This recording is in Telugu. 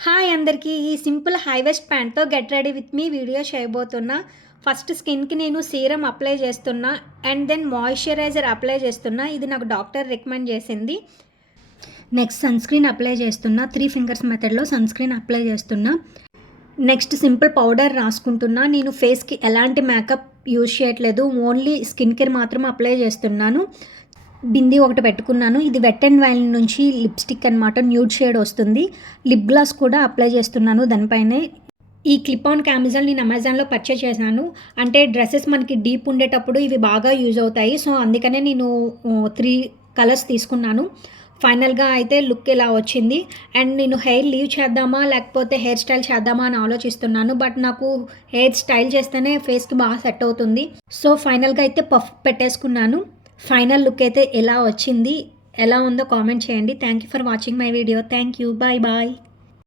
హాయ్ అందరికీ! ఈ సింపుల్ హై వెస్ట్ ప్యాంట్‌తో get ready with me video చేయబోతున్నా. ఫస్ట్ స్కిన్‌కి నేను సీరమ్ అప్లై చేస్తున్నా. అండ్ దెన్ మాయిశ్చరైజర్ అప్లై చేస్తున్నా. ఇది నాకు డాక్టర్ రికమెండ్ చేసింది. నెక్స్ట్ సన్ స్క్రీన్ అప్లై చేస్తున్నా. 3 ఫింగర్స్ మెథడ్‌లో సన్ స్క్రీన్ అప్లై చేస్తున్నా. నెక్స్ట్ సింపుల్ పౌడర్ రాసుకుంటున్నా. నేను ఫేస్‌కి ఎలాంటి మేకప్ యూజ్ చేయట్లేదు. ఓన్లీ స్కిన్ కేర్ మాత్రం అప్లై చేస్తున్నాను. బిందీ ఒకటి పెట్టుకున్నాను. ఇది వెట్ అండ్ వైల్డ్ నుంచి లిప్స్టిక్ అనమాట. న్యూడ్ షేడ్ వస్తుంది. లిప్ గ్లాస్ కూడా అప్లై చేస్తున్నాను దానిపైనే. ఈ క్లిప్ ఆన్ కామిజల్ నేను అమెజాన్లో పర్చేస్ చేశాను. అంటే డ్రెస్సెస్ మనకి డీప్ ఉండేటప్పుడు ఇవి బాగా యూజ్ అవుతాయి. సో అందుకనే నేను 3 కలర్స్ తీసుకున్నాను. ఫైనల్గా అయితే లుక్ ఇలా వచ్చింది. అండ్ నేను హెయిర్ లీవ్ చేద్దామా లేకపోతే హెయిర్ స్టైల్ చేద్దామా అని ఆలోచిస్తున్నాను. బట్ నాకు హెయిర్ స్టైల్ చేస్తేనే ఫేస్కి బాగా సెట్ అవుతుంది. సో ఫైనల్గా అయితే పఫ్ పెట్టేసుకున్నాను. ఫైనల్ లుక్ అయితే ఎలా వచ్చింది, ఎలా ఉందో కామెంట్ చేయండి. Thank you for watching my video. Thank you. Bye bye.